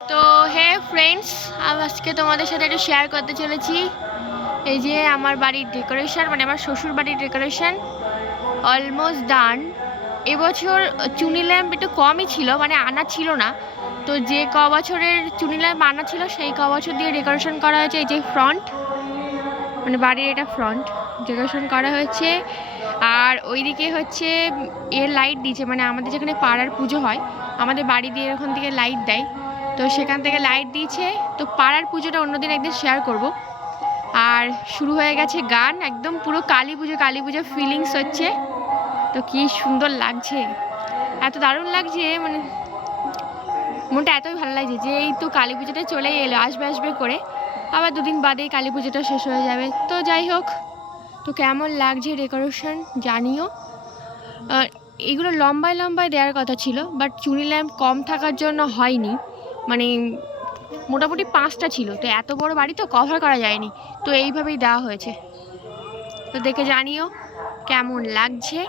তো হে ফ্রেন্ডস, আমি আজকে তোমাদের সাথে একটু শেয়ার করতে চলেছি এই যে আমার বাড়ির ডেকোরেশন, মানে আমার শ্বশুর বাড়ির ডেকোরেশন অলমোস্ট ডান। এবছর চুনি ল্যাম্প একটু কমই ছিল, মানে আনা ছিল না। তো যে ক বছরের চুনি ল্যাম্প আনা ছিল সেই ক বছর দিয়ে ডেকোরেশন করা হয়েছে। এই যে ফ্রন্ট, মানে বাড়ির এটা ফ্রন্ট ডেকোরেশন করা হয়েছে। আর ওইদিকে হচ্ছে এর লাইট দিয়েছে, মানে আমাদের যেখানে পাড়ার পুজো হয় আমাদের বাড়ি দিয়ে ওখান থেকে লাইট দেয়, তো সেখান থেকে লাইট দিয়েছে। তো পাড়ার পুজোটা অন্যদিন একদিন শেয়ার করব। আর শুরু হয়ে গেছে গান, একদম পুরো কালী পুজো ফিলিংস হচ্ছে। তো কি সুন্দর লাগছে, এত দারুণ লাগছে, মানে মনটা এতই ভালো লাগছে যে এই তো কালী পুজোটা চলে এলো, আসবে আসবে করে। আবার দুদিন বাদেই কালী পুজোটা শেষ হয়ে যাবে। তো যাই হোক, তো কেমন লাগছে ডেকোরেশন জানিও। এগুলো লম্বায় লম্বায় দেওয়ার কথা ছিল, বাট চুনি ল্যাম্প কম থাকার জন্য হয়নি। মানে মোটামুটি 5টা ছিল, তো এত বড় বাড়ি তো কভার করা যায়নি, তো এইভাবেই দেওয়া হয়েছে। তো দেখে জানিও কেমন লাগছে।